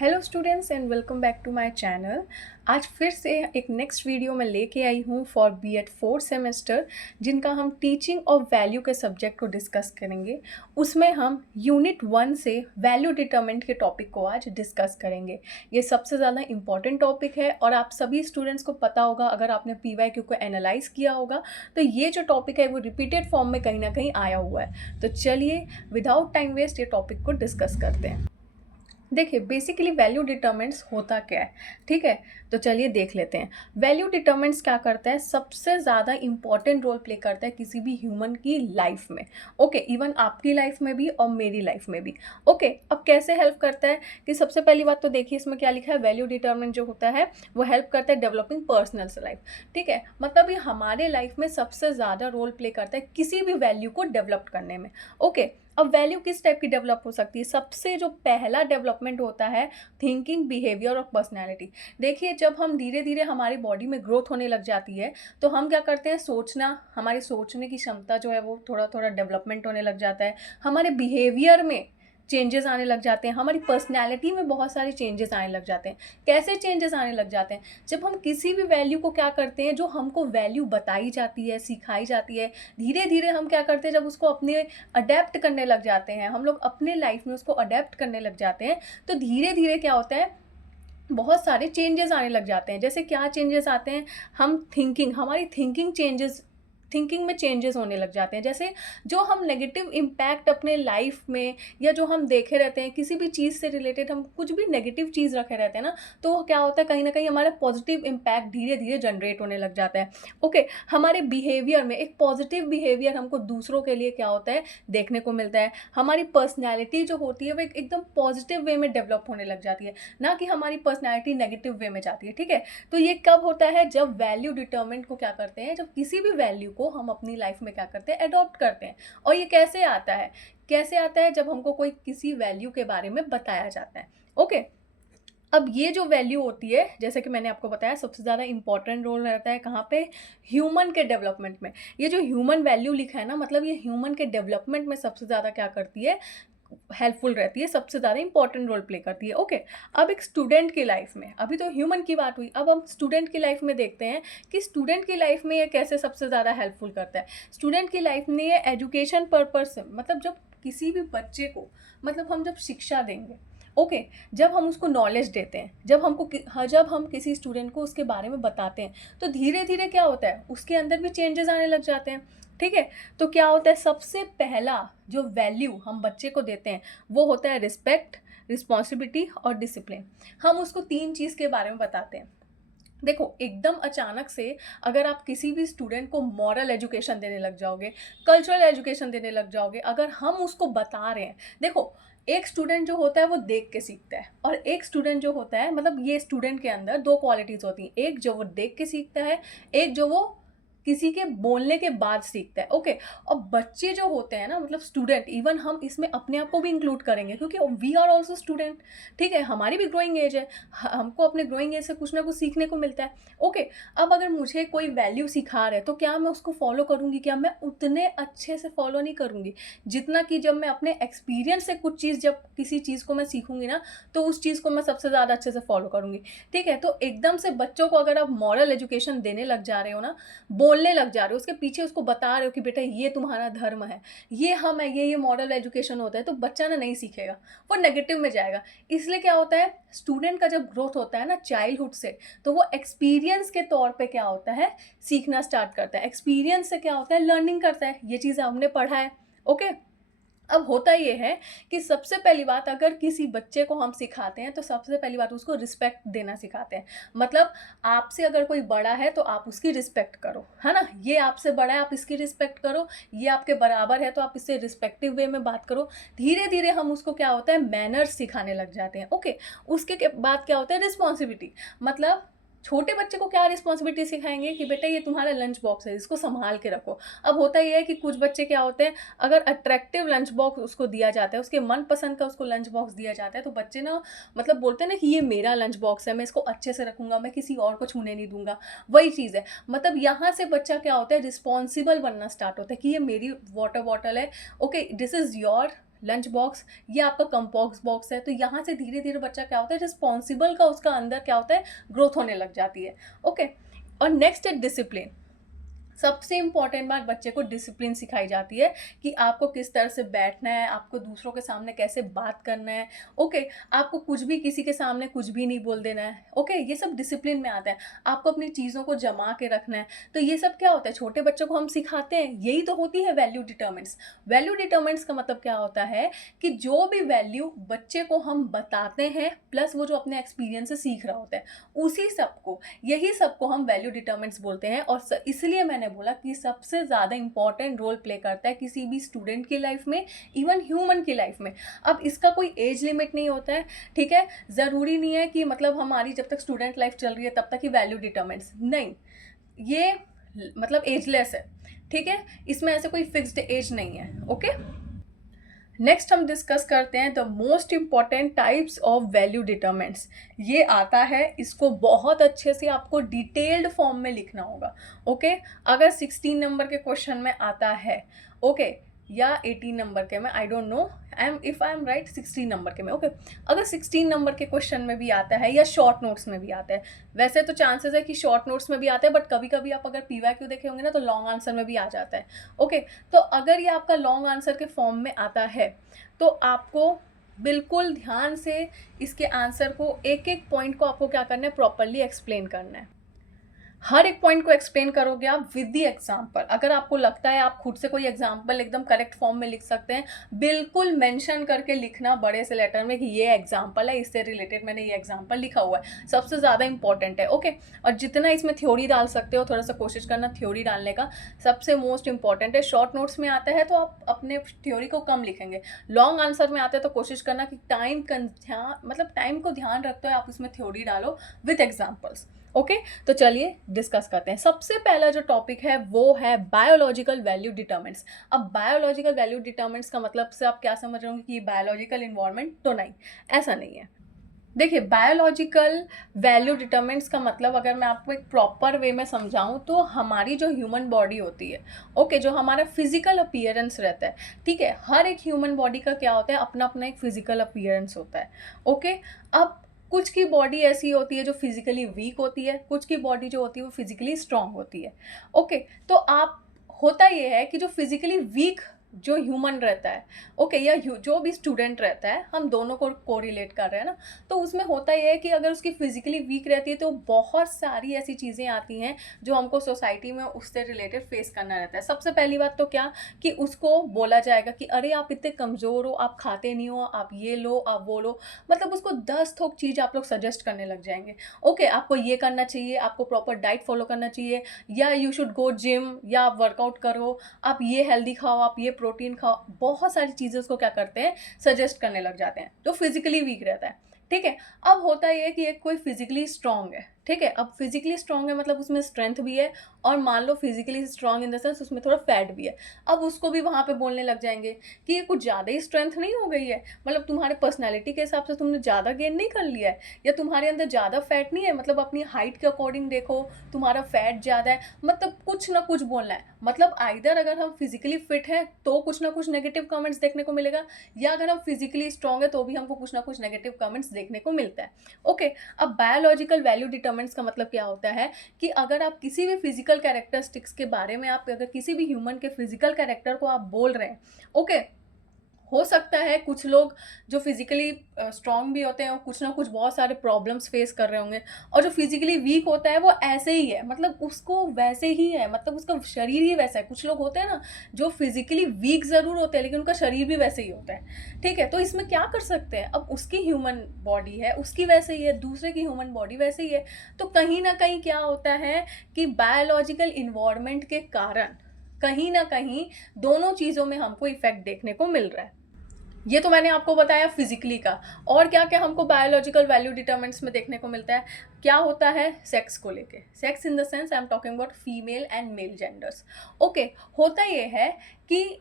Hello students and welcome back to my channel. आज फिर से एक नेक्स्ट वीडियो में लेके आई हूँ फॉर बीएड 4th सेमेस्टर, जिनका हम टीचिंग ऑफ वैल्यू के सब्जेक्ट को डिस्कस करेंगे। उसमें हम यूनिट 1 से वैल्यू डिटरमिनेंट के टॉपिक को आज डिस्कस करेंगे। ये सबसे ज़्यादा इम्पॉर्टेंट टॉपिक है और आप सभी स्टूडेंट्स को पता होगा, अगर आपने PYQ को एनालाइज किया होगा तो ये जो टॉपिक है वो रिपीटेड फॉर्म में कहीं ना कहीं आया हुआ है। तो चलिए विदाउट टाइम वेस्ट ये टॉपिक को डिस्कस करते हैं। देखिए बेसिकली वैल्यू डिटरमिनेंट्स होता क्या है, ठीक है। तो चलिए देख लेते हैं। वैल्यू डिटरमिनेंट्स क्या करता है, सबसे ज़्यादा इंपॉर्टेंट रोल प्ले करता है किसी भी ह्यूमन की लाइफ में। ओके, इवन आपकी लाइफ में भी और मेरी लाइफ में भी। ओके, अब कैसे हेल्प करता है कि सबसे पहली बात तो देखिए इसमें क्या लिखा है। वैल्यू डिटरमिनेंट जो होता है वो हेल्प करता है डेवलपिंग पर्सनल लाइफ, ठीक है। मतलब ये हमारे लाइफ में सबसे ज़्यादा रोल प्ले करता है किसी भी वैल्यू को डेवलप करने में। ओके, अब वैल्यू किस टाइप की डेवलप हो सकती है। सबसे जो पहला डेवलपमेंट होता है थिंकिंग, बिहेवियर और पर्सनैलिटी। देखिए जब हम धीरे धीरे हमारी बॉडी में ग्रोथ होने लग जाती है तो हम क्या करते हैं, सोचना, हमारी सोचने की क्षमता जो है वो थोड़ा थोड़ा डेवलपमेंट होने लग जाता है। हमारे बिहेवियर में चेंजेस आने लग जाते हैं, हमारी पर्सनैलिटी में बहुत सारे चेंजेस आने लग जाते हैं। कैसे चेंजेस आने लग जाते हैं, जब हम किसी भी वैल्यू को क्या करते हैं, जो हमको वैल्यू बताई जाती है, सिखाई जाती है, धीरे धीरे हम क्या करते हैं, जब उसको अपने अडेप्ट करने लग जाते हैं, हम लोग अपने लाइफ में उसको अडेप्ट करने लग जाते हैं, तो धीरे धीरे क्या होता है, बहुत सारे चेंजेस आने लग जाते हैं। जैसे क्या चेंजेस आते हैं, हमारी थिंकिंग में चेंजेस होने लग जाते हैं। जैसे जो हम नेगेटिव इम्पैक्ट अपने लाइफ में या जो हम देखे रहते हैं, किसी भी चीज़ से रिलेटेड हम कुछ भी नेगेटिव चीज़ रखे रहते हैं ना, तो क्या होता है, कहीं ना कहीं हमारा पॉजिटिव इम्पैक्ट धीरे धीरे जनरेट होने लग जाता है। ओके, हमारे बिहेवियर में एक पॉजिटिव बिहेवियर हमको दूसरों के लिए क्या होता है, देखने को मिलता है। हमारी पर्सनैलिटी जो होती है वो एकदम पॉजिटिव वे में डेवलप होने लग जाती है, ना कि हमारी पर्सनैलिटी नेगेटिव वे में जाती है, ठीक है। तो ये कब होता है, जब वैल्यू डिटरमिनेंट को क्या करते हैं, जब किसी भी वैल्यू को हम अपनी लाइफ में क्या करते हैं, अडॉप्ट करते हैं। और ये कैसे आता है, जब हमको कोई किसी वैल्यू के बारे में बताया जाता है। ओके, अब ये जो वैल्यू होती है, जैसे कि मैंने आपको बताया, सबसे ज़्यादा इंपॉर्टेंट रोल रहता है कहाँ पे, ह्यूमन के डेवलपमेंट में। ये जो ह्यूमन वैल्यू लिखा है ना, मतलब ये ह्यूमन के डेवलपमेंट में सबसे ज़्यादा क्या करती है, हेल्पफुल रहती है, सबसे ज़्यादा इंपॉर्टेंट रोल प्ले करती है। ओके, अब एक स्टूडेंट की लाइफ में, अभी तो ह्यूमन की बात हुई, अब हम स्टूडेंट की लाइफ में देखते हैं कि स्टूडेंट की लाइफ में ये कैसे सबसे ज़्यादा हेल्पफुल करता है। स्टूडेंट की लाइफ में ये एजुकेशन पर्पज से, मतलब जब किसी भी बच्चे को, मतलब हम जब शिक्षा देंगे, ओके, जब हम उसको नॉलेज देते हैं, जब हम किसी स्टूडेंट को उसके बारे में बताते हैं, तो धीरे धीरे क्या होता है, उसके अंदर भी चेंजेस आने लग जाते हैं, ठीक है। तो क्या होता है, सबसे पहला जो वैल्यू हम बच्चे को देते हैं वो होता है रिस्पेक्ट, रिस्पॉन्सिबिलिटी और डिसिप्लिन। हम उसको 3 चीज़ के बारे में बताते हैं। देखो एकदम अचानक से अगर आप किसी भी स्टूडेंट को मॉरल एजुकेशन देने लग जाओगे, कल्चरल एजुकेशन देने लग जाओगे, अगर हम उसको बता रहे हैं, देखो एक स्टूडेंट जो होता है वो देख के सीखता है, और एक स्टूडेंट जो होता है, मतलब ये स्टूडेंट के अंदर 2 क्वालिटीज़ होती हैं, एक जो वो देख के सीखता है, एक जो वो किसी के बोलने के बाद सीखता है। ओके, और बच्चे जो होते हैं ना, मतलब स्टूडेंट, इवन हम इसमें अपने आप को भी इंक्लूड करेंगे क्योंकि वी आर ऑल्सो स्टूडेंट, ठीक है। हमारी भी ग्रोइंग एज है, हमको अपने ग्रोइंग एज से कुछ ना कुछ सीखने को मिलता है। ओके, अब अगर मुझे कोई वैल्यू सिखा रहा है तो क्या मैं उसको फॉलो करूँगी, क्या मैं उतने अच्छे से फॉलो नहीं करूँगी जितना कि जब मैं अपने एक्सपीरियंस से कुछ चीज़, जब किसी चीज़ को मैं सीखूंगी ना, तो उस चीज़ को मैं सबसे ज़्यादा अच्छे से फॉलो करूँगी, ठीक है। तो एकदम से बच्चों को अगर आप मॉरल एजुकेशन देने लग जा रहे हो ना, बोलने लग जा रहे हो, उसके पीछे उसको बता रहे हो कि बेटा ये तुम्हारा धर्म है, ये हम है, ये मॉरल एजुकेशन होता है, तो बच्चा ना नहीं सीखेगा, वो नेगेटिव में जाएगा। इसलिए क्या होता है, स्टूडेंट का जब ग्रोथ होता है ना चाइल्डहुड से, तो वो एक्सपीरियंस के तौर पे क्या होता है, सीखना स्टार्ट करता है। एक्सपीरियंस से क्या होता है, लर्निंग करता है, ये चीज़ हमने पढ़ा है। ओके, अब होता ये है कि सबसे पहली बात, अगर किसी बच्चे को हम सिखाते हैं तो सबसे पहली बात उसको रिस्पेक्ट देना सिखाते हैं। मतलब आपसे अगर कोई बड़ा है तो आप उसकी रिस्पेक्ट करो, है ना। ये आपसे बड़ा है, आप इसकी रिस्पेक्ट करो, ये आपके बराबर है तो आप इससे रिस्पेक्टिव वे में बात करो। धीरे धीरे हम उसको क्या होता है, मैनर्स सिखाने लग जाते हैं। ओके, उसके बाद क्या होता है, रिस्पॉन्सिबिलिटी। मतलब छोटे बच्चे को क्या रिस्पॉन्सिबिलिटी सिखाएंगे कि बेटा ये तुम्हारा लंच बॉक्स है, इसको संभाल के रखो। अब होता ये है कि कुछ बच्चे क्या होते हैं, अगर अट्रैक्टिव लंच बॉक्स उसको दिया जाता है, उसके मनपसंद का उसको लंच बॉक्स दिया जाता है, तो बच्चे ना, मतलब बोलते हैं ना कि ये मेरा लंच बॉक्स है, मैं इसको अच्छे से रखूंगा, मैं किसी और को छूने नहीं दूंगा। वही चीज़ है, मतलब यहाँ से बच्चा क्या होता है, रिस्पॉन्सिबल बनना स्टार्ट होता है कि ये मेरी वाटर बॉटल है, okay, this is your, lunch box, ये आपका कंपोस्ट बॉक्स है। तो यहाँ से धीरे धीरे बच्चा क्या होता है, रिस्पॉन्सिबल का उसका अंदर क्या होता है, ग्रोथ होने लग जाती है। ओके, और नेक्स्ट है डिसिप्लिन। सबसे इंपॉर्टेंट बात, बच्चे को डिसिप्लिन सिखाई जाती है कि आपको किस तरह से बैठना है, आपको दूसरों के सामने कैसे बात करना है। ओके, आपको कुछ भी किसी के सामने कुछ भी नहीं बोल देना है। ओके, ये सब डिसिप्लिन में आता है। आपको अपनी चीज़ों को जमा के रखना है। तो ये सब क्या होता है, छोटे बच्चों को हम सिखाते हैं, यही तो होती है वैल्यू डिटरमिनेंट्स। वैल्यू डिटरमिनेंट्स का मतलब क्या होता है कि जो भी वैल्यू बच्चे को हम बताते हैं प्लस वो जो अपने एक्सपीरियंस से सीख रहा होता है, उसी सबको, यही सबको हम वैल्यू डिटरमिनेंट्स बोलते हैं। और इसलिए मैंने बोला कि सबसे ज़्यादा इंपॉर्टेंट रोल प्ले करता है किसी भी स्टूडेंट की लाइफ में, इवन ह्यूमन की लाइफ में। अब इसका कोई एज लिमिट नहीं होता है, ठीक है। ज़रूरी नहीं है कि मतलब हमारी जब तक स्टूडेंट लाइफ चल रही है तब तक ही वैल्यू डिटरमिनेंट्स, नहीं, ये मतलब एजलेस है, ठीक है। इसमें ऐसे कोई फिक्स्ड एज नहीं है। ओके, नेक्स्ट हम डिस्कस करते हैं the most important types of value determinants. ये आता है, इसको बहुत अच्छे से आपको डिटेल्ड फॉर्म में लिखना होगा। ओके, अगर 16 नंबर के क्वेश्चन में आता है, ओके, या 18 नंबर के में, I don't know, if I am right, 16 number के में। ओके, अगर 16 नंबर के क्वेश्चन में भी आता है या शॉर्ट नोट्स में भी आता है, वैसे तो चांसेस है कि शॉर्ट नोट्स में भी आता है, बट कभी कभी आप अगर पीवाईक्यू देखे होंगे ना तो लॉन्ग आंसर में भी आ जाता है। ओके, तो अगर ये आपका लॉन्ग आंसर के फॉर्म में आता है तो आपको बिल्कुल ध्यान से इसके आंसर को, एक एक पॉइंट को आपको क्या करना है, प्रॉपरली एक्सप्लेन करना है। हर एक पॉइंट को एक्सप्लेन करोगे आप विद दी एग्जाम्पल। अगर आपको लगता है आप खुद से कोई एग्जाम्पल एकदम करेक्ट फॉर्म में लिख सकते हैं, बिल्कुल मेंशन करके लिखना बड़े से लेटर में कि ये एग्जाम्पल है, इससे रिलेटेड मैंने ये एग्जाम्पल लिखा हुआ है, सबसे ज़्यादा इंपॉर्टेंट है। ओके, और जितना इसमें थ्योरी डाल सकते हो थोड़ा सा कोशिश करना थ्योरी डालने का, सबसे मोस्ट इंपॉर्टेंट है। शॉर्ट नोट्स में आता है तो आप अपने थ्योरी को कम लिखेंगे, लॉन्ग आंसर में आता है तो कोशिश करना कि टाइम को ध्यान रखते हो आप उसमें थ्योरी डालो विद एग्जाम्पल्स। ओके, तो चलिए डिस्कस करते हैं। सबसे पहला जो टॉपिक है वो है बायोलॉजिकल वैल्यू डिटरमिनेंट्स। अब बायोलॉजिकल वैल्यू डिटरमिनेंट्स का मतलब से आप क्या समझ रहे होंगे कि बायोलॉजिकल इन्वायरमेंट, तो नहीं, ऐसा नहीं है। देखिए, बायोलॉजिकल वैल्यू डिटरमिनेंट्स का मतलब अगर मैं आपको एक प्रॉपर वे में समझाऊं तो हमारी जो ह्यूमन बॉडी होती है, ओके, जो हमारा फिजिकल अपीयरेंस रहता है, ठीक है, हर एक ह्यूमन बॉडी का क्या होता है, अपना अपना एक फिजिकल अपीयरेंस होता है। ओके, अब कुछ की बॉडी ऐसी होती है जो फिजिकली वीक होती है, कुछ की बॉडी जो होती है वो फिजिकली स्ट्रांग होती है। ओके, तो आप, होता ये है कि जो फिजिकली वीक जो ह्यूमन रहता है, ओके, या जो भी स्टूडेंट रहता है, हम दोनों को कोरिलेट कर रहे हैं ना, तो उसमें होता ये है कि अगर उसकी फिजिकली वीक रहती है तो बहुत सारी ऐसी चीज़ें आती हैं जो हमको सोसाइटी में उससे रिलेटेड फेस करना रहता है। सबसे पहली बात तो क्या कि उसको बोला जाएगा कि अरे आप इतने कमज़ोर हो, आप खाते नहीं हो, आप ये लो, आप वो लो, मतलब उसको 10 थोक चीज़ आप लोग सजेस्ट करने लग जाएंगे। ओके, आपको ये करना चाहिए, आपको प्रॉपर डाइट फॉलो करना चाहिए, या यू शुड गो जिम, या आप वर्कआउट करो, आप ये हेल्दी खाओ, आप ये प्रोटीन खाओ, बहुत सारी चीज़ें उसको क्या करते हैं, सजेस्ट करने लग जाते हैं, जो फिजिकली वीक रहता है। ठीक है, अब होता ये है कि एक कोई फिजिकली स्ट्रांग है, ठीक है, अब फिजिकली स्ट्रांग है मतलब उसमें स्ट्रेंथ भी है, और मान लो physically strong in the sense उसमें थोड़ा फैट भी है। अब उसको भी वहाँ पे बोलने लग जाएंगे कि ये कुछ ज़्यादा ही स्ट्रेंथ नहीं हो गई है, मतलब तुम्हारे पर्सनैलिटी के हिसाब से तुमने ज़्यादा गेन नहीं कर लिया है, या तुम्हारे अंदर ज़्यादा फैट नहीं है, मतलब अपनी हाइट के अकॉर्डिंग देखो तुम्हारा फैट ज़्यादा है, मतलब कुछ ना कुछ बोलना है। मतलब आइदर अगर हम फिजिकली फिट हैं तो कुछ ना कुछ नेगेटिव कमेंट्स देखने को मिलेगा, या अगर हम फिजिकली स्ट्रांग है तो भी हमको कुछ ना कुछ नेगेटिव कमेंट्स देखने को मिलता है। ओके, अब बायोलॉजिकल वैल्यू डिटरमिनेंट्स का मतलब क्या होता है कि अगर आप किसी भी फिजिकल कैरेक्टरिस्टिक्स के बारे में, आप अगर किसी भी ह्यूमन के फिजिकल कैरेक्टर को आप बोल रहे हैं, ओके, हो सकता है कुछ लोग जो फिजिकली स्ट्रांग भी होते हैं और कुछ ना कुछ बहुत सारे प्रॉब्लम्स फेस कर रहे होंगे, और जो फिजिकली वीक होता है वो ऐसे ही है, मतलब उसको वैसे ही है, मतलब उसका शरीर ही वैसा है। कुछ लोग होते हैं ना जो फिजिकली वीक ज़रूर होते हैं लेकिन उनका शरीर भी वैसे ही होता है, ठीक है, तो इसमें क्या कर सकते हैं, अब उसकी ह्यूमन बॉडी है, उसकी वैसे ही है, दूसरे की ह्यूमन बॉडी वैसे ही है, तो कहीं ना कहीं क्या होता है कि बायोलॉजिकल इन्वायरमेंट के कारण कहीं ना कहीं दोनों चीज़ों में हमको इफेक्ट देखने को मिल रहा है। ये तो मैंने आपको बताया फिजिकली का, और क्या क्या हमको बायोलॉजिकल वैल्यू डिटरमिनेंट्स में देखने को मिलता है। क्या होता है, सेक्स को लेके, sex in the sense I am talking about female and male genders. Okay, होता ये है कि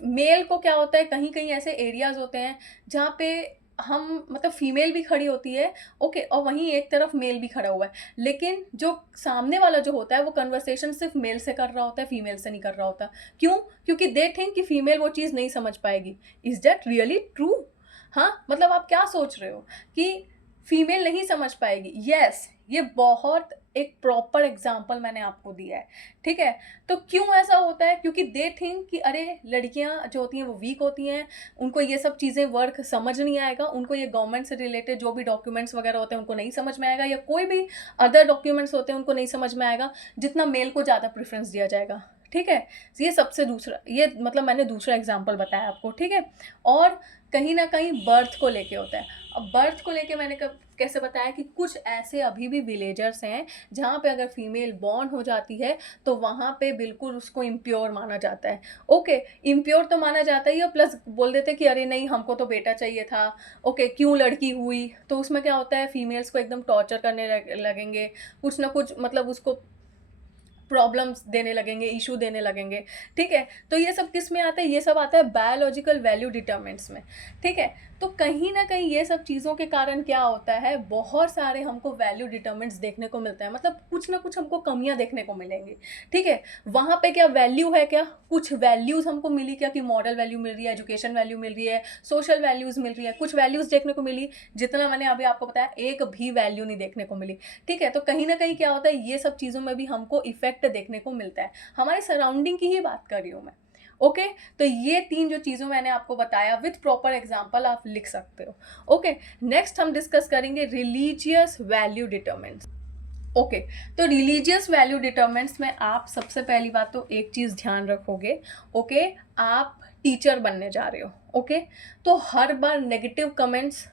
मेल को क्या होता है, कहीं कहीं ऐसे एरियाज होते हैं जहाँ पे हम मतलब फीमेल भी खड़ी होती है, ओके, और वहीं एक तरफ मेल भी खड़ा हुआ है, लेकिन जो सामने वाला जो होता है वो कन्वर्सेशन सिर्फ मेल से कर रहा होता है, फीमेल से नहीं कर रहा होता। क्यों? क्योंकि दे थिंक कि फीमेल वो चीज़ नहीं समझ पाएगी। Is that really true? हाँ, मतलब आप क्या सोच रहे हो कि फीमेल नहीं समझ पाएगी? यस, ये बहुत एक प्रॉपर एग्जाम्पल मैंने आपको दिया है, ठीक है। तो क्यों ऐसा होता है? क्योंकि दे थिंक कि अरे लड़कियां जो होती हैं वो वीक होती हैं, उनको ये सब चीज़ें वर्क समझ नहीं आएगा, उनको ये गवर्नमेंट से रिलेटेड जो भी डॉक्यूमेंट्स वगैरह होते हैं उनको नहीं समझ में आएगा, या कोई भी अदर डॉक्यूमेंट्स होते हैं उनको नहीं समझ में आएगा, जितना मेल को ज़्यादा प्रेफरेंस दिया जाएगा, ठीक है। ये सबसे दूसरा, ये मतलब मैंने दूसरा एग्जाम्पल बताया आपको, ठीक है। और कहीं ना कहीं बर्थ को लेके होता है। अब बर्थ को लेके मैंने कब कैसे बताया कि कुछ ऐसे अभी भी विलेजर्स हैं जहाँ पे अगर फीमेल बॉर्न हो जाती है तो वहाँ पे बिल्कुल उसको इम्प्योर माना जाता है। ओके, इम्प्योर तो माना जाता ही है, प्लस बोल देते कि अरे नहीं हमको तो बेटा चाहिए था, ओके क्यों लड़की हुई। तो उसमें क्या होता है, फीमेल्स को एकदम टॉर्चर करने लगेंगे, कुछ ना कुछ मतलब उसको प्रॉब्लम्स देने लगेंगे, इशू देने लगेंगे, ठीक है। तो ये सब किस में आता है? ये सब आता है बायोलॉजिकल वैल्यू डिटरमिनेंट्स में, ठीक है। तो कहीं ना कहीं ये सब चीज़ों के कारण क्या होता है, बहुत सारे हमको वैल्यू डिटरमिनेंट्स देखने को मिलता है, मतलब कुछ ना कुछ हमको कमियां देखने को मिलेंगी, ठीक है। वहाँ पे क्या वैल्यू है, क्या कुछ वैल्यूज़ हमको मिली क्या, कि मॉरल वैल्यू मिल रही है, एजुकेशन वैल्यू मिल रही है, सोशल वैल्यूज़ मिल रही है, कुछ वैल्यूज़ देखने को मिली। जितना मैंने अभी आपको बताया एक भी वैल्यू नहीं देखने को मिली, ठीक है। तो कहीं ना कहीं क्या होता है, ये सब चीज़ों में भी हमको इफेक्ट देखने को मिलता है। हमारे सराउंडिंग की ही बात कर रही हूँ मैं, ओके। तो ये तीन जो चीज़ों मैंने आपको बताया विथ प्रॉपर एग्जांपल आप लिख सकते हो, ओके। नेक्स्ट हम डिस्कस करेंगे रिलीजियस वैल्यू डिटरमिनेंट्स, ओके। तो रिलीजियस वैल्यू डिटरमिनेंट्स में आप सबसे पहली बात तो एक चीज़ ध्यान रखोगे, ओके, आप टीचर बनने जा रहे हो, ओके। तो हर बार नेगेटिव कमेंट्स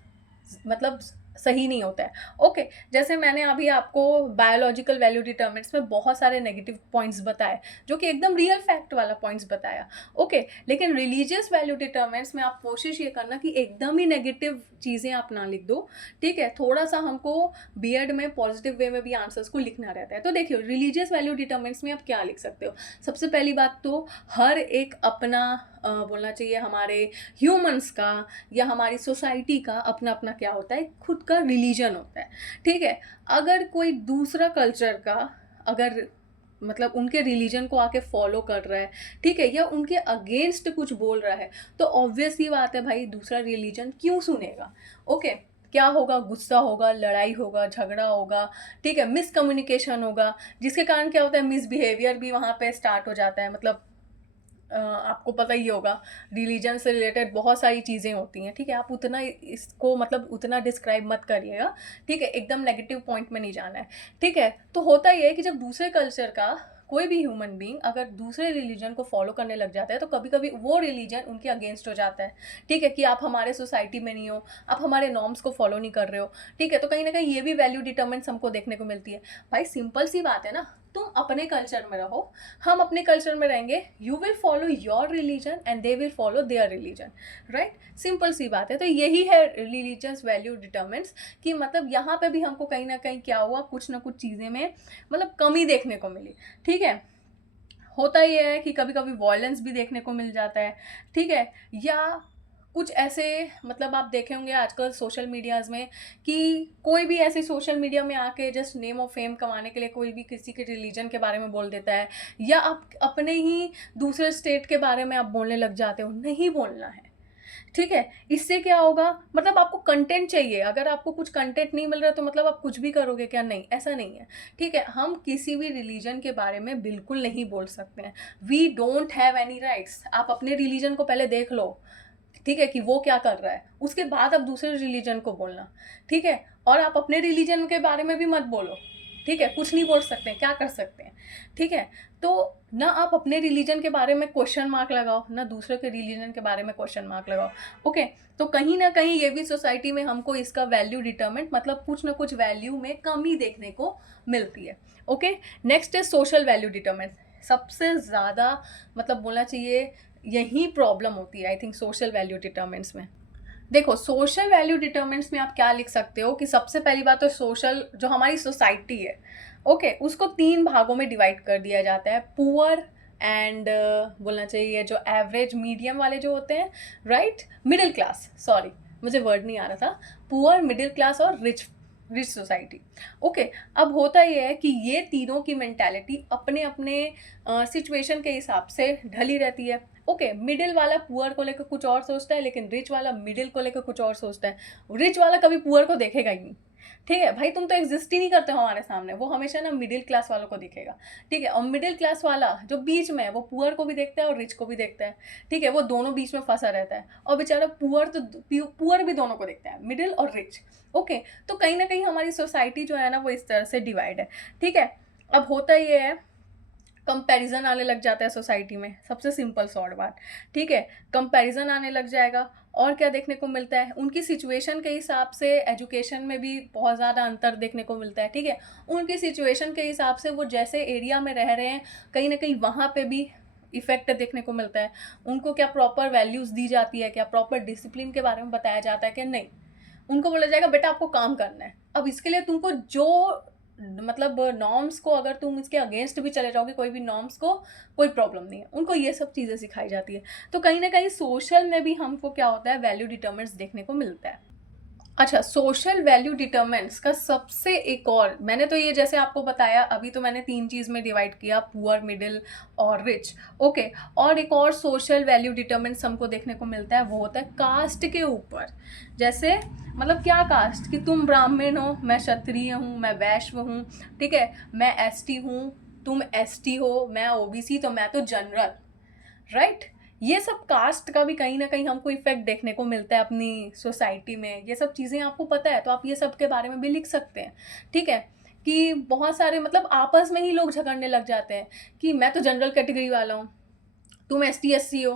मतलब सही नहीं होता है, ओके। जैसे मैंने अभी आपको बायोलॉजिकल वैल्यू डिटरमिनेंट्स में बहुत सारे नेगेटिव पॉइंट्स बताए, जो कि एकदम रियल फैक्ट वाला पॉइंट्स बताया, ओके। लेकिन रिलीजियस वैल्यू डिटरमिनेंट्स में आप कोशिश ये करना कि एकदम ही नेगेटिव चीज़ें आप ना लिख दो, ठीक है। थोड़ा सा हमको बीएड में पॉजिटिव वे में भी आंसर्स को लिखना रहता है। तो देखिए रिलीजियस वैल्यू डिटरमिनेंट्स में आप क्या लिख सकते हो। सबसे पहली बात तो हर एक अपना बोलना चाहिए हमारे ह्यूमंस का या हमारी सोसाइटी का अपना अपना क्या होता है, खुद का रिलीजन होता है, ठीक है। अगर कोई दूसरा कल्चर का अगर मतलब उनके रिलीजन को आके फॉलो कर रहा है, ठीक है, या उनके अगेंस्ट कुछ बोल रहा है, तो ऑब्वियस ही बात है भाई दूसरा रिलीजन क्यों सुनेगा, ओके। क्या होगा, गुस्सा होगा, लड़ाई होगा, झगड़ा होगा, ठीक है, मिसकम्युनिकेशन होगा, जिसके कारण क्या होता है, मिसबिहेवियर भी वहाँ पे स्टार्ट हो जाता है। मतलब आपको पता ही होगा रिलीजन से रिलेटेड बहुत सारी चीज़ें होती हैं, ठीक है। आप उतना इसको मतलब उतना डिस्क्राइब मत करिएगा, ठीक है, एकदम नेगेटिव पॉइंट में नहीं जाना है, ठीक है। तो होता ही है कि जब दूसरे कल्चर का कोई भी ह्यूमन बीइंग अगर दूसरे रिलीजन को फॉलो करने लग जाता है तो कभी कभी वो रिलीजन उनके अगेंस्ट हो जाता है, ठीक है, कि आप हमारे सोसाइटी में नहीं हो, आप हमारे नॉर्म्स को फॉलो नहीं कर रहे हो, ठीक है। तो कहीं ना कहीं ये भी वैल्यू डिटरमिनेंट्स हमको देखने को मिलती है। भाई सिंपल सी बात है ना, तुम अपने कल्चर में रहो, हम अपने कल्चर में रहेंगे, you will follow your religion and they will follow their religion, right. Simple सी बात है। तो यही है रिलीजियस वैल्यू डिटरमिनेंट्स, कि मतलब यहाँ पे भी हमको कहीं ना कहीं क्या हुआ, कुछ ना कुछ चीज़ें में मतलब कमी देखने को मिली, ठीक है। होता ही है कि कभी कभी वॉयलेंस भी देखने को मिल जाता है, ठीक है। या कुछ ऐसे मतलब आप देखे होंगे आजकल सोशल मीडियाज़ में कि कोई भी ऐसे सोशल मीडिया में आके जस्ट नेम और फेम कमाने के लिए कोई भी किसी के रिलीजन के बारे में बोल देता है, या आप अपने ही दूसरे स्टेट के बारे में आप बोलने लग जाते हो। नहीं बोलना है, ठीक है। इससे क्या होगा, मतलब आपको कंटेंट चाहिए, अगर आपको कुछ कंटेंट नहीं मिल रहा तो मतलब आप कुछ भी करोगे क्या? नहीं, ऐसा नहीं है, ठीक है। हम किसी भी रिलीजन के बारे में बिल्कुल नहीं बोल सकते हैं। We don't have any rights. आप अपने रिलीजन को पहले देख लो, ठीक है, कि वो क्या कर रहा है, उसके बाद आप दूसरे रिलीजन को बोलना, ठीक है। और आप अपने रिलीजन के बारे में भी मत बोलो, ठीक है, कुछ नहीं बोल सकते हैं, क्या कर सकते हैं, ठीक है। तो ना आप अपने रिलीजन के बारे में क्वेश्चन मार्क लगाओ, ना दूसरे के रिलीजन के बारे में क्वेश्चन मार्क लगाओ, ओके। तो कहीं ना कहीं ये भी सोसाइटी में हमको इसका वैल्यू डिटरमिनेंट मतलब कुछ ना कुछ वैल्यू में कमी देखने को मिलती है, ओके। नेक्स्ट है सोशल वैल्यू डिटरमिनेंट। सबसे ज़्यादा मतलब बोलना चाहिए यही प्रॉब्लम होती है I think social value determinants में। देखो सोशल वैल्यू डिटरमिनेंट्स में आप क्या लिख सकते हो कि सबसे पहली बात तो सोशल जो हमारी सोसाइटी है, ओके, उसको 3 भागों में डिवाइड कर दिया जाता है। पुअर एंड बोलना चाहिए जो एवरेज मीडियम वाले जो होते हैं, राइट, मिडिल क्लास, सॉरी, मुझे वर्ड नहीं आ रहा था, पुअर, मिडिल क्लास और रिच सोसाइटी। ओके, अब होता ये है कि ये तीनों की मेंटालिटी अपने अपने सिचुएशन के हिसाब से ढली रहती है। ओके, मिडिल वाला पुअर को लेकर कुछ और सोचता है, लेकिन रिच वाला मिडिल को लेकर कुछ और सोचता है। रिच वाला कभी पुअर को देखेगा ही नहीं। ठीक है भाई, तुम तो एग्जिस्ट ही नहीं करते हो हमारे सामने। वो हमेशा ना मिडिल क्लास वालों को दिखेगा। ठीक है, और मिडिल क्लास वाला जो बीच में है वो पुअर को भी देखता है और रिच को भी देखता है। ठीक है, वो दोनों बीच में फंसा रहता है, और बेचारा पुअर भी दोनों को देखता है, मिडिल और रिच। ओके, तो कहीं ना कहीं हमारी सोसाइटी जो है ना वो इस तरह से डिवाइड है। ठीक है, अब होता ये है, कंपैरिजन आने लग जाता है सोसाइटी में, सबसे सिंपल सॉर्ट बात। ठीक है, कंपैरिजन आने लग जाएगा, और क्या देखने को मिलता है, उनकी सिचुएशन के हिसाब से एजुकेशन में भी बहुत ज़्यादा अंतर देखने को मिलता है। ठीक है, उनकी सिचुएशन के हिसाब से वो जैसे एरिया में रह रहे हैं, कहीं ना कहीं वहाँ पे भी इफेक्ट देखने को मिलता है। उनको क्या प्रॉपर वैल्यूज़ दी जाती है, क्या प्रॉपर डिसिप्लिन के बारे में बताया जाता है कि नहीं। उनको बोला जाएगा बेटा आपको काम करना है। अब इसके लिए तुमको जो मतलब नॉर्म्स को, अगर तुम इसके अगेंस्ट भी चले जाओगे कोई भी नॉर्म्स को, कोई प्रॉब्लम नहीं है। उनको ये सब चीज़ें सिखाई जाती है। तो कहीं ना कहीं सोशल में भी हमको क्या होता है, वैल्यू डिटरमिनेंट्स देखने को मिलता है। अच्छा, सोशल वैल्यू डिटरमिनेंट्स का सबसे एक और, मैंने तो ये जैसे आपको बताया अभी, तो मैंने 3 चीज़ में डिवाइड किया, पुअर, मिडिल और रिच। ओके, और एक और सोशल वैल्यू डिटरमिनेंट्स हमको देखने को मिलता है, वो होता है कास्ट के ऊपर। जैसे मतलब क्या कास्ट, कि तुम ब्राह्मण हो, मैं क्षत्रिय हूँ, मैं वैश्य हूँ। ठीक है, मैं एसटी हूँ, तुम एसटी हो, मैं ओबीसी, तो मैं तो जनरल। राइट, ये सब कास्ट का भी कहीं ना कहीं हमको इफेक्ट देखने को मिलता है अपनी सोसाइटी में। ये सब चीज़ें आपको पता है तो आप ये सब के बारे में भी लिख सकते हैं। ठीक है, कि बहुत सारे मतलब आपस में ही लोग झगड़ने लग जाते हैं कि मैं तो जनरल कैटेगरी वाला हूँ, तुम एसटी एससी हो।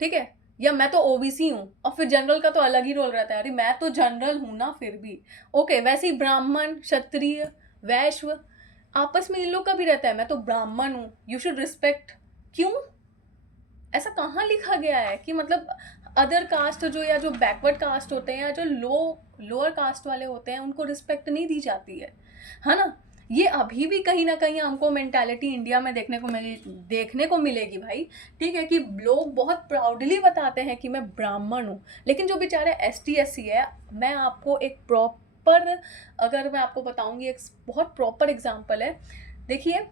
ठीक है, या मैं तो ओबीसी हूँ, और फिर जनरल का तो अलग ही रोल रहता है, अरे मैं तो जनरल हूँ ना फिर भी। ओके, वैसे ही ब्राह्मण, क्षत्रिय, वैश्य, आपस में इन लोग का भी रहता है, मैं तो ब्राह्मण हूँ, यू शुड रिस्पेक्ट। क्यों, ऐसा कहाँ लिखा गया है कि मतलब अदर कास्ट जो, या जो बैकवर्ड कास्ट होते हैं, या जो लोअर कास्ट वाले होते हैं, उनको रिस्पेक्ट नहीं दी जाती है ना। ये अभी भी कहीं ना कहीं हमको मेंटालिटी इंडिया में देखने को मिलेगी भाई। ठीक है, कि लोग बहुत प्राउडली बताते हैं कि मैं ब्राह्मण हूँ, लेकिन जो बेचारे एसटी एससी है, मैं आपको एक प्रॉपर, अगर मैं आपको बताऊंगी एक बहुत प्रॉपर एग्जांपल है। देखिए,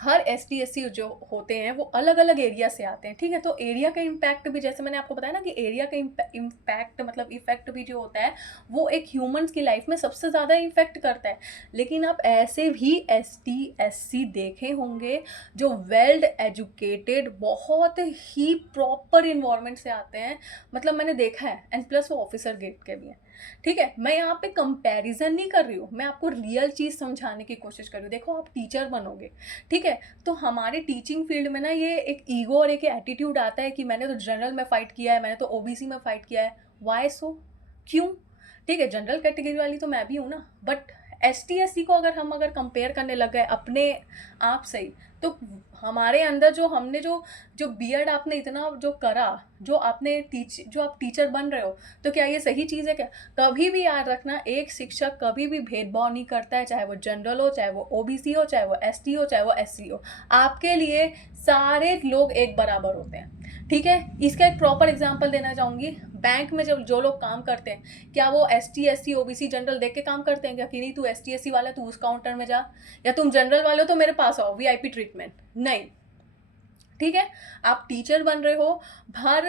हर एस टी एस सी जो होते हैं वो अलग अलग एरिया से आते हैं। ठीक है, तो एरिया का इम्पैक्ट भी, जैसे मैंने आपको बताया ना कि एरिया का इम्पैक्ट मतलब इफेक्ट भी जो होता है वो एक ह्यूमंस की लाइफ में सबसे ज़्यादा इफेक्ट करता है। लेकिन आप ऐसे भी एस टी एस सी देखे होंगे जो वेल एजुकेटेड, बहुत ही प्रॉपर इन्वायरमेंट से आते हैं। मतलब मैंने देखा है, एंड प्लस वो ऑफिसर ग्रेड के भी हैं। ठीक है, मैं यहाँ पे कंपैरिजन नहीं कर रही हूँ, मैं आपको रियल चीज़ समझाने की कोशिश कर रही हूँ। देखो, आप टीचर बनोगे, ठीक है, तो हमारे टीचिंग फील्ड में ना ये एक ईगो और एक एटीट्यूड आता है कि मैंने तो जनरल में फ़ाइट किया है, मैंने तो ओबीसी में फ़ाइट किया है। वाई सो, क्यों? ठीक है, जनरल कैटेगरी वाली तो मैं भी हूँ ना, but S T S C को अगर कंपेयर करने लग गए अपने आप से ही, तो हमारे अंदर जो हमने जो जो बीएड आपने इतना जो करा, जो आप टीचर बन रहे हो, तो क्या ये सही चीज़ है क्या? कभी भी याद रखना, एक शिक्षक कभी भी भेदभाव नहीं करता है, चाहे वो जनरल हो, चाहे वो ओबीसी हो, चाहे वो एसटी हो, चाहे वो एससी हो। आपके लिए सारे लोग एक बराबर होते हैं। ठीक है, इसका एक प्रॉपर एग्जांपल देना चाहूँगी। बैंक में जब जो लोग काम करते हैं, क्या वो S T S C OBC general देख के काम करते हैं क्या, कि नहीं तू एस टी एस सी वाला तू उस काउंटर में जा, या तुम जनरल वाले हो तो मेरे पास आओ वीआईपी ट्रीटमेंट? नहीं। ठीक है, आप टीचर बन रहे हो, हर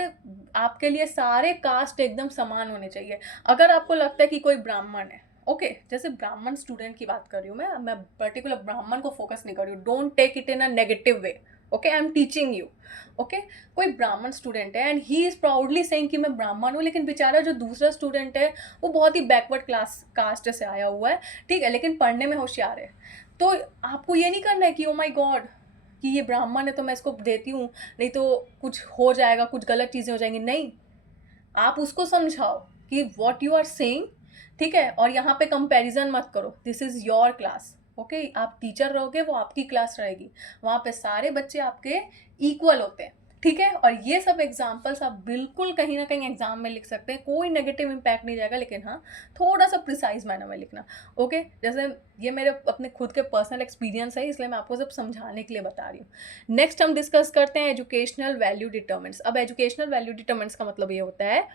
आपके लिए सारे कास्ट एकदम समान होने चाहिए। अगर आपको लगता है कि कोई ब्राह्मण है, ओके, जैसे ब्राह्मण स्टूडेंट की बात कर रही हूँ मैं पर्टिकुलर ब्राह्मण को फोकस नहीं कर रही हूँ, don't take it in a negative way. Okay, I am teaching you. Okay, कोई ब्राह्मण स्टूडेंट है and he is proudly saying कि मैं ब्राह्मण हूँ, लेकिन बेचारा जो दूसरा स्टूडेंट है वो बहुत ही बैकवर्ड क्लास कास्ट से आया हुआ है। ठीक है, लेकिन पढ़ने में होशियार है। तो आपको ये नहीं करना है कि ओ माई गॉड कि ये ब्राह्मण है तो मैं इसको देती हूँ, नहीं तो कुछ हो जाएगा, कुछ गलत चीज़ें हो जाएंगी। नहीं, आप उसको समझाओ कि वॉट यू आर सेइंग। ठीक है, और यहाँ पे कंपैरिजन मत करो, this is your class. Okay, आप टीचर रहोगे, वो आपकी क्लास रहेगी, वहाँ पे सारे बच्चे आपके इक्वल होते हैं। ठीक है, और ये सब एग्जाम्पल्स आप बिल्कुल कहीं ना कहीं एग्जाम में लिख सकते हैं, कोई नेगेटिव इम्पैक्ट नहीं जाएगा, लेकिन हाँ थोड़ा सा प्रिसाइज मैनर में लिखना। ओके, जैसे ये मेरे अपने खुद के पर्सनल एक्सपीरियंस है, इसलिए मैं आपको सब समझाने के लिए बता रही हूँ। नेक्स्ट हम डिस्कस करते हैं एजुकेशनल वैल्यू डिटरमिनेंट्स। अब एजुकेशनल वैल्यू डिटरमिनेंट्स का मतलब ये होता है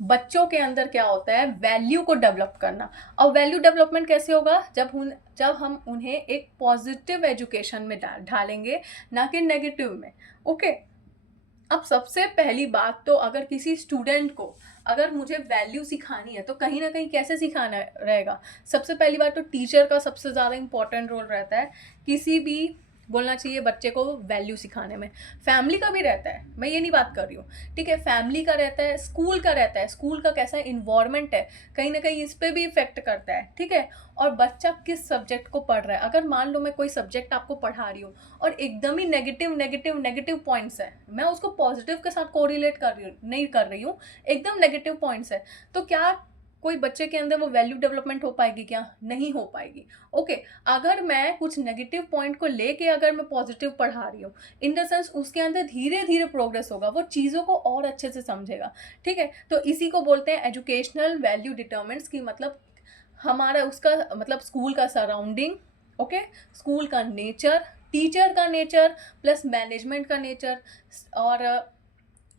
बच्चों के अंदर क्या होता है, वैल्यू को डेवलप करना। और वैल्यू डेवलपमेंट कैसे होगा, जब हम उन्हें एक पॉजिटिव एजुकेशन में ढालेंगे, ना कि नेगेटिव में। ओके, अब सबसे पहली बात तो अगर किसी स्टूडेंट को अगर मुझे वैल्यू सिखानी है तो कहीं ना कहीं कैसे सिखाना रहेगा। सबसे पहली बात तो टीचर का सबसे ज़्यादा इंपॉर्टेंट रोल रहता है किसी भी बोलना चाहिए बच्चे को वैल्यू सिखाने में। फैमिली का भी रहता है, मैं ये नहीं बात कर रही हूँ, ठीक है, फैमिली का रहता है, स्कूल का रहता है, स्कूल का कैसा इन्वायरमेंट है कहीं ना कहीं इस पर भी इफेक्ट करता है, ठीक है। और बच्चा किस सब्जेक्ट को पढ़ रहा है, अगर मान लो मैं कोई सब्जेक्ट आपको पढ़ा रही हूँ और एकदम ही नेगेटिव नेगेटिव नेगेटिव पॉइंट्स है, मैं उसको पॉजिटिव के साथ कोरिलेट कर रही हूँ नहीं कर रही हूँ, एकदम नेगेटिव पॉइंट्स है, तो क्या कोई बच्चे के अंदर वो वैल्यू डेवलपमेंट हो पाएगी, क्या नहीं हो पाएगी। ओके, अगर मैं कुछ नेगेटिव पॉइंट को लेके अगर मैं पॉजिटिव पढ़ा रही हूँ, इन द सेंस उसके अंदर धीरे धीरे प्रोग्रेस होगा, वो चीज़ों को और अच्छे से समझेगा, ठीक है। तो इसी को बोलते हैं एजुकेशनल वैल्यू डिटर्मिनेंट्स की, मतलब हमारा उसका मतलब स्कूल का सराउंडिंग, ओके, स्कूल का नेचर, टीचर का नेचर प्लस मैनेजमेंट का नेचर, और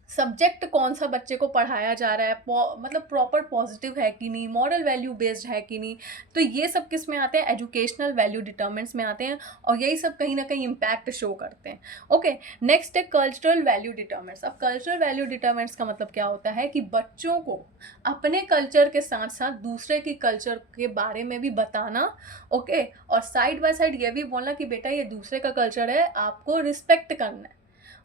सब्जेक्ट कौन सा बच्चे को पढ़ाया जा रहा है, मतलब प्रॉपर पॉजिटिव है कि नहीं, मॉरल वैल्यू बेस्ड है कि नहीं। तो ये सब किस में आते हैं, एजुकेशनल वैल्यू डिटर्मिनेंट्स में आते हैं, और यही सब कहीं ना कहीं इम्पैक्ट शो करते हैं। ओके, नेक्स्ट है कल्चरल वैल्यू डिटर्मिनेंट्स। अब कल्चरल वैल्यू डिटर्मिनेंट्स का मतलब क्या होता है कि बच्चों को अपने कल्चर के साथ साथ दूसरे के कल्चर के बारे में भी बताना, ओके, और साइड बाय साइड ये भी बोलना कि बेटा ये दूसरे का कल्चर है, आपको रिस्पेक्ट करना है।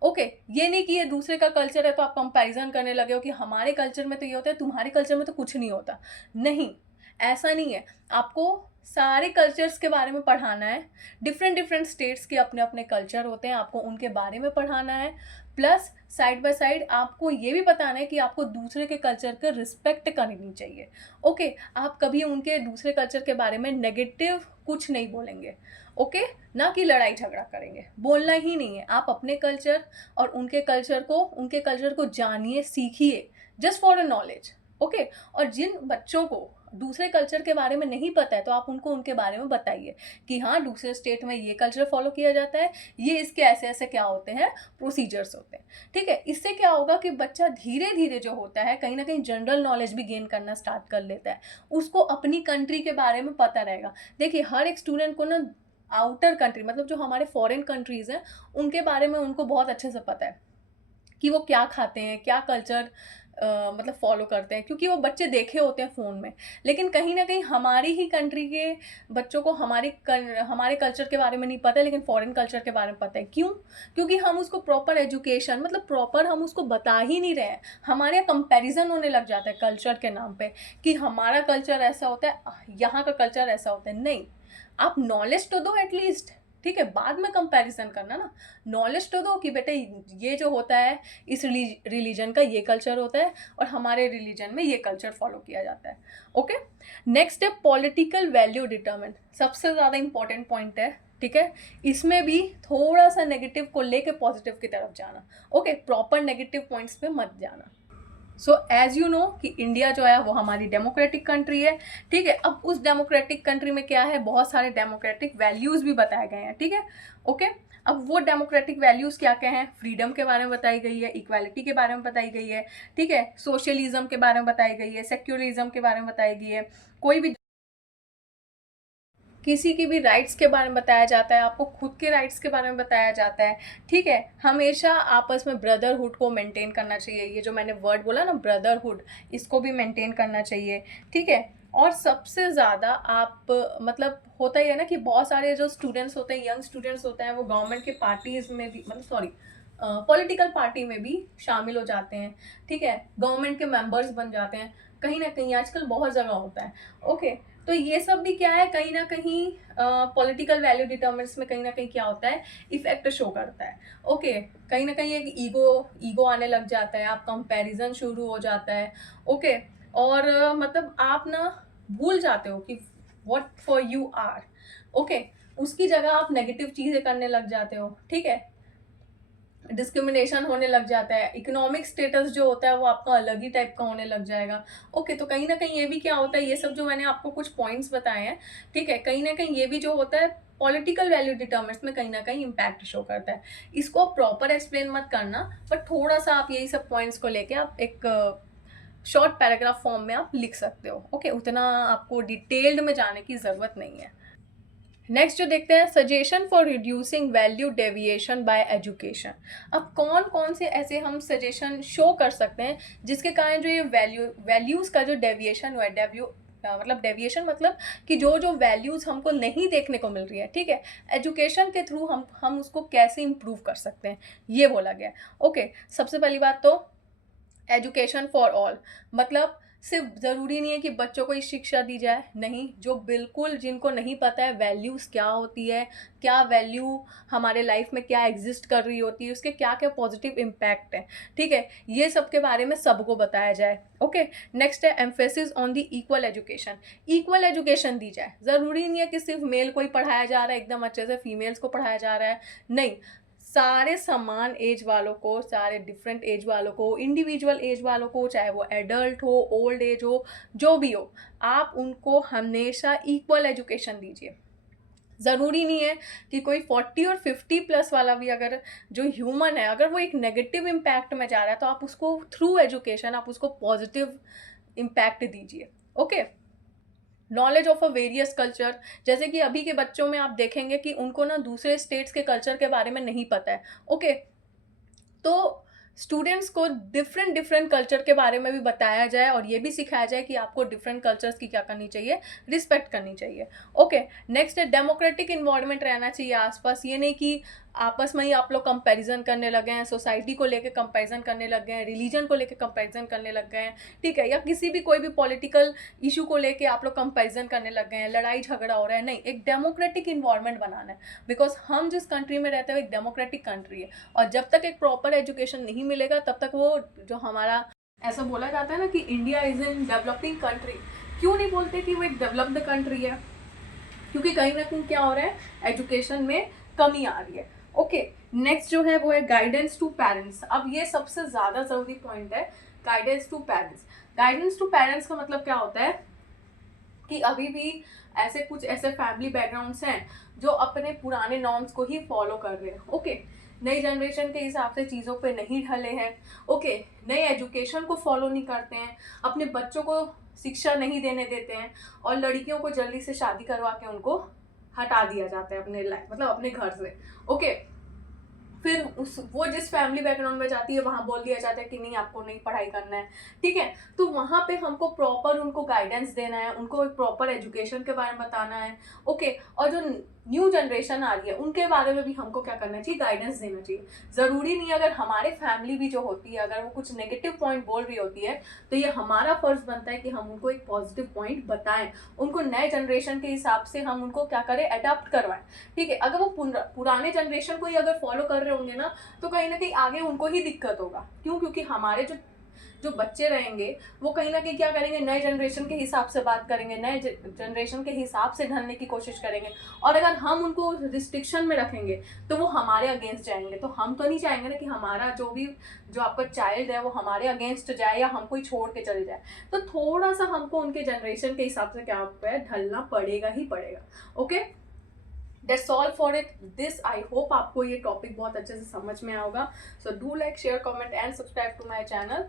ओके, ये नहीं कि ये दूसरे का कल्चर है तो आप कंपैरिजन करने लगे हो कि हमारे कल्चर में तो ये होता है, तुम्हारे कल्चर में तो कुछ नहीं होता। नहीं, ऐसा नहीं है। आपको सारे कल्चर्स के बारे में पढ़ाना है, डिफरेंट डिफरेंट स्टेट्स के अपने अपने कल्चर होते हैं, आपको उनके बारे में पढ़ाना है, प्लस साइड बाय साइड आपको ये भी बताना है कि आपको दूसरे के कल्चर का रिस्पेक्ट करनी चाहिए। ओके, आप कभी उनके दूसरे कल्चर के बारे में नेगेटिव कुछ नहीं बोलेंगे, ओके, ना कि लड़ाई झगड़ा करेंगे, बोलना ही नहीं है। आप अपने कल्चर और उनके कल्चर को जानिए, सीखिए, just for a knowledge, okay. और जिन बच्चों को दूसरे कल्चर के बारे में नहीं पता है तो आप उनको उनके बारे में बताइए कि हाँ दूसरे स्टेट में ये कल्चर फॉलो किया जाता है, ये इसके ऐसे ऐसे क्या होते हैं, प्रोसीजर्स होते हैं, ठीक है। इससे क्या होगा कि बच्चा धीरे धीरे जो होता है कहीं ना कहीं जनरल नॉलेज भी गेन करना स्टार्ट कर लेता है, उसको अपनी कंट्री के बारे में पता रहेगा। देखिए हर एक स्टूडेंट को ना आउटर कंट्री मतलब जो हमारे फॉरेन कंट्रीज़ हैं उनके बारे में उनको बहुत अच्छे से पता है कि वो क्या खाते हैं, क्या कल्चर मतलब फॉलो करते हैं, क्योंकि वो बच्चे देखे होते हैं फ़ोन में। लेकिन कहीं ना कहीं हमारी ही कंट्री के बच्चों को हमारे कल्चर के बारे में नहीं पता है, लेकिन फॉरेन कल्चर के बारे में पता है। क्यों? क्योंकि हम उसको प्रॉपर एजुकेशन मतलब प्रॉपर हम उसको बता ही नहीं रहे हैं। हमारे यहाँ कंपैरिजन होने लग जाता है कल्चर के नाम पे कि हमारा कल्चर ऐसा होता है, यहाँ का कल्चर ऐसा होता है। नहीं, आप नॉलेज तो दो एटलीस्ट, ठीक है, बाद में कंपैरिजन करना ना। नॉलेज तो दो कि बेटे ये जो होता है इस रिलीजन का ये कल्चर होता है और हमारे रिलीजन में ये कल्चर फॉलो किया जाता है। ओके, नेक्स्ट है पॉलिटिकल वैल्यू डिटरमिन, सबसे ज़्यादा इंपॉर्टेंट पॉइंट है, ठीक है। इसमें भी थोड़ा सा नेगेटिव को लेके पॉजिटिव की तरफ जाना, ओके, प्रॉपर नेगेटिव पॉइंट्स पे मत जाना। सो एज यू नो कि इंडिया जो है वो हमारी डेमोक्रेटिक कंट्री है, ठीक है। अब उस डेमोक्रेटिक कंट्री में क्या है, बहुत सारे डेमोक्रेटिक वैल्यूज़ भी बताए गए हैं, ठीक है, ओके। अब वो डेमोक्रेटिक वैल्यूज़ क्या क्या हैं, फ्रीडम के बारे में बताई गई है, इक्वालिटी के बारे में बताई गई है, ठीक है, सोशलिज्म के बारे में बताई गई है, सेक्युलरिज्म के बारे में बताई गई है, कोई भी किसी की भी राइट्स के बारे में बताया जाता है, आपको खुद के राइट्स के बारे में बताया जाता है, ठीक है। हमेशा आपस में ब्रदरहुड को मेंटेन करना चाहिए, ये जो मैंने वर्ड बोला ना ब्रदरहुड, इसको भी मेंटेन करना चाहिए, ठीक है। और सबसे ज़्यादा आप मतलब होता ही है ना कि बहुत सारे जो स्टूडेंट्स होते हैं, यंग स्टूडेंट्स होते हैं, वो गवर्नमेंट के पार्टीज़ में भी मतलब सॉरी पॉलिटिकल पार्टी में भी शामिल हो जाते हैं, ठीक है, गवर्नमेंट के मेंबर्स बन जाते हैं, कहीं ना कहीं आजकल बहुत जगह होता है, ओके। तो ये सब भी क्या है, कहीं ना कहीं पॉलिटिकल वैल्यू डिटर्मिनेंट्स में कहीं ना कहीं क्या होता है, इफेक्ट शो करता है, ओके। कहीं ना कहीं एक ईगो आने लग जाता है, आप कंपैरिजन शुरू हो जाता है, ओके। और मतलब आप ना भूल जाते हो कि what for you are, okay, उसकी जगह आप नेगेटिव चीज़ें करने लग जाते हो, ठीक है, डिस्क्रिमिनेशन होने लग जाता है, इकोनॉमिक स्टेटस जो होता है वो आपका अलग ही टाइप का होने लग जाएगा, ओके। तो कहीं ना कहीं ये भी क्या होता है, ये सब जो मैंने आपको कुछ पॉइंट्स बताए हैं, ठीक है, कहीं ना कहीं ये भी जो होता है पॉलिटिकल वैल्यू डिटर्मिनेंट्स में कहीं ना कहीं इम्पैक्ट शो करता है। इसको आप प्रॉपर एक्सप्लेन मत करना, बट थोड़ा सा आप यही सब पॉइंट्स को लेके आप एक शॉर्ट पैराग्राफ फॉर्म में आप लिख सकते हो। ओके, उतना आपको डिटेल्ड में जाने की ज़रूरत नहीं है। नेक्स्ट जो देखते हैं, suggestion for reducing value deviation bye education. अब कौन कौन से ऐसे हम सजेशन शो कर सकते हैं जिसके कारण जो ये वैल्यूज़ का जो डेविएशन हुआ है, मतलब डेविएशन मतलब कि जो जो वैल्यूज़ हमको नहीं देखने को मिल रही है, ठीक है, एजुकेशन के थ्रू हम उसको कैसे इम्प्रूव कर सकते हैं, ये बोला गया है। ओके, सबसे पहली बात तो एजुकेशन फॉर ऑल, मतलब सिर्फ ज़रूरी नहीं है कि बच्चों को ही शिक्षा दी जाए, नहीं, जो बिल्कुल जिनको नहीं पता है वैल्यूज़ क्या होती है, क्या वैल्यू हमारे लाइफ में क्या एग्जिस्ट कर रही होती है, उसके क्या क्या पॉजिटिव इम्पैक्ट है, ठीक है, ये सब के बारे में सबको बताया जाए। ओके, नेक्स्ट है emphasis on the equal education. Equal education दी जाए, ज़रूरी नहीं है कि सिर्फ मेल को ही पढ़ाया जा रहा है एकदम अच्छे से, फीमेल्स को पढ़ाया जा रहा है, नहीं, सारे समान एज वालों को, सारे डिफरेंट एज वालों को, इंडिविजुअल एज वालों को, चाहे वो एडल्ट हो, ओल्ड एज हो, जो भी हो, आप उनको हमेशा इक्वल एजुकेशन दीजिए। ज़रूरी नहीं है कि कोई 40 और 50 प्लस वाला भी अगर जो ह्यूमन है, अगर वो एक नेगेटिव इम्पैक्ट में जा रहा है, तो आप उसको थ्रू एजुकेशन आप उसको पॉजिटिव इम्पैक्ट दीजिए। Okay, knowledge of a various culture, जैसे कि अभी के बच्चों में आप देखेंगे कि उनको ना दूसरे स्टेट्स के कल्चर के बारे में नहीं पता है। ओके, तो स्टूडेंट्स को डिफरेंट डिफरेंट कल्चर के बारे में भी बताया जाए और ये भी सिखाया जाए कि आपको डिफरेंट कल्चर्स की क्या करनी चाहिए, रिस्पेक्ट करनी चाहिए। ओके, नेक्स्ट है डेमोक्रेटिक इन्वायरमेंट रहना चाहिए आसपास, ये नहीं कि आपस में ही आप लोग कंपैरिजन करने लगे हैं, सोसाइटी को लेके कंपैरिजन करने लग गए हैं, रिलीजन को लेके कंपैरिजन करने लग गए हैं, ठीक है, या किसी भी कोई भी पॉलिटिकल इशू को लेके आप लोग कंपैरिजन करने लग गए हैं, लड़ाई झगड़ा हो रहा है, नहीं, एक डेमोक्रेटिक इन्वायरमेंट बनाना है, बिकॉज हम जिस कंट्री में रहते हैं वो एक डेमोक्रेटिक कंट्री है, और जब तक एक प्रॉपर एजुकेशन नहीं मिलेगा तब तक वो जो हमारा, ऐसा बोला जाता है ना कि India is in developing country, क्यों नहीं बोलते कि वो एक डेवलप्ड कंट्री है, क्योंकि कहीं ना कहीं क्या हो रहा है, एजुकेशन में कमी आ रही है। ओके, नेक्स्ट जो है वो है गाइडेंस टू पेरेंट्स। अब ये सबसे ज़्यादा ज़रूरी पॉइंट है, guidance to parents. Guidance to parents का मतलब क्या होता है कि अभी भी ऐसे कुछ ऐसे फैमिली बैकग्राउंड्स हैं जो अपने पुराने नॉर्म्स को ही फॉलो कर रहे हैं। ओके, नई जनरेशन के हिसाब से चीज़ों पे नहीं ढले हैं। ओके, नए एजुकेशन को फॉलो नहीं करते हैं, अपने बच्चों को शिक्षा नहीं देने देते हैं, और लड़कियों को जल्दी से शादी करवा के उनको हटा दिया जाता है अपने लाइफ, मतलब अपने घर से। ओके, फिर वो जिस फैमिली बैकग्राउंड में जाती है वहाँ बोल दिया जाता है कि नहीं, आपको नहीं पढ़ाई करना है, ठीक है, तो वहाँ पे हमको प्रॉपर उनको गाइडेंस देना है, उनको एक प्रॉपर एजुकेशन के बारे में बताना है। ओके, और जो न्यू जनरेशन आ रही है उनके बारे में भी हमको क्या करना चाहिए, गाइडेंस देना चाहिए। ज़रूरी नहीं अगर हमारे फैमिली भी जो होती है अगर वो कुछ नेगेटिव पॉइंट बोल रही होती है तो ये हमारा फर्ज बनता है कि हम उनको एक पॉजिटिव पॉइंट बताएं, उनको नए जनरेशन के हिसाब से हम उनको क्या करें, अडॉप्ट करवाएं, ठीक है। अगर वो पुराने जनरेशन को ही अगर फॉलो कर रहे होंगे ना तो कहीं ना कहीं आगे उनको ही दिक्कत होगा। क्यों? क्योंकि हमारे जो जो बच्चे रहेंगे वो कहीं ना कहीं क्या करेंगे, नए जनरेशन के हिसाब से बात करेंगे, नए जनरेशन के हिसाब से ढलने की कोशिश करेंगे, और अगर हम उनको रिस्ट्रिक्शन में रखेंगे तो वो हमारे अगेंस्ट जाएंगे। तो हम तो नहीं चाहेंगे ना कि हमारा जो आपका चाइल्ड है वो हमारे अगेंस्ट जाए या हमको ही छोड़ के चले जाए। तो थोड़ा सा हमको उनके जनरेशन के हिसाब से क्या है, ढलना पड़ेगा ही पड़ेगा। Okay, That's all for it. This I hope आपको ये टॉपिक बहुत अच्छे से समझ में आएगा. So do like, share, comment and subscribe to my channel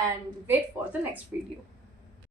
and wait for the next video.